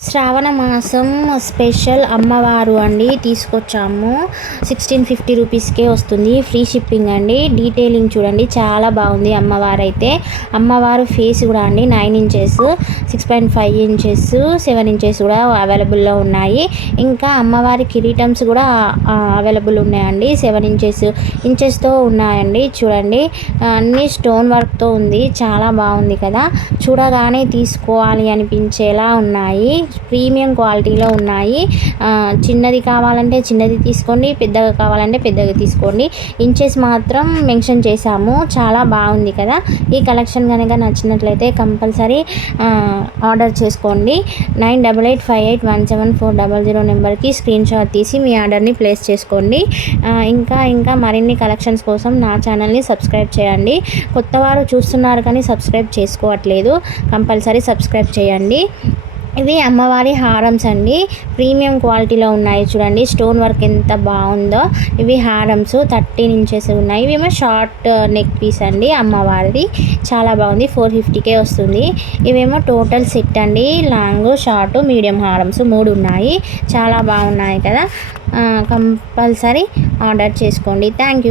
శ్రావణ మాసం స్పెషల్ అమ్మవారు అండి తీసుకొచ్చాము. సిక్స్టీన్ ఫిఫ్టీ రూపీస్కే వస్తుంది. ఫ్రీ షిప్పింగ్ అండి. డీటెయిలింగ్ చూడండి. చాలా బాగుంది అమ్మవారు అయితే అమ్మవారు ఫేస్ కూడా అండి nine inches six point five inches seven inches కూడా అవైలబుల్లో ఉన్నాయి. ఇంకా అమ్మవారి కిరీటమ్స్ కూడా అవైలబుల్ ఉన్నాయండి. సెవెన్ ఇంచెస్ ఇంచెస్తో ఉన్నాయండి. చూడండి. అన్ని స్టోన్ వర్క్తో ఉంది. చాలా బాగుంది కదా. చూడగానే తీసుకోవాలి అనిపించేలా ఉన్నాయి. ప్రీమియం క్వాలిటీలో ఉన్నాయి. చిన్నది కావాలంటే చిన్నది తీసుకోండి పెద్దగా కావాలంటే పెద్దగా తీసుకోండి. ఇంచెస్ మాత్రం మెన్షన్ చేశాము. చాలా బాగుంది కదా. ఈ కలెక్షన్ కనుక నచ్చినట్లయితే కంపల్సరీ ఆర్డర్ చేసుకోండి. Nine double eight five eight one seven four double zero నెంబర్కి స్క్రీన్ షాట్ తీసి మీ ఆర్డర్ని ప్లేస్ చేసుకోండి. ఇంకా ఇంకా మరిన్ని కలెక్షన్స్ కోసం నా ఛానల్ని సబ్స్క్రైబ్ చేయండి. కొత్త వారు చూస్తున్నారు కానీ సబ్స్క్రైబ్ చేసుకోవట్లేదు. కంపల్సరీ సబ్స్క్రైబ్ చేయండి. ఇవి అమ్మవారి హారమ్స్ అండి. ప్రీమియం క్వాలిటీలో ఉన్నాయి చూడండి. స్టోన్ వర్క్ ఎంత బాగుందో. ఇవి హారమ్స్ థర్టీన్ ఇంచెస్ ఉన్నాయి. ఇవేమో షార్ట్ uh, నెక్ పీస్ అండి అమ్మవారిది. చాలా బాగుంది. ఫోర్ ఫిఫ్టీకే వస్తుంది. ఇవేమో టోటల్ సెట్ అండి. లాంగ్ షార్ట్ మీడియం హారమ్స్ మూడు ఉన్నాయి. చాలా బాగున్నాయి కదా. కంపల్సరీ ఆర్డర్ చేసుకోండి. Thank you.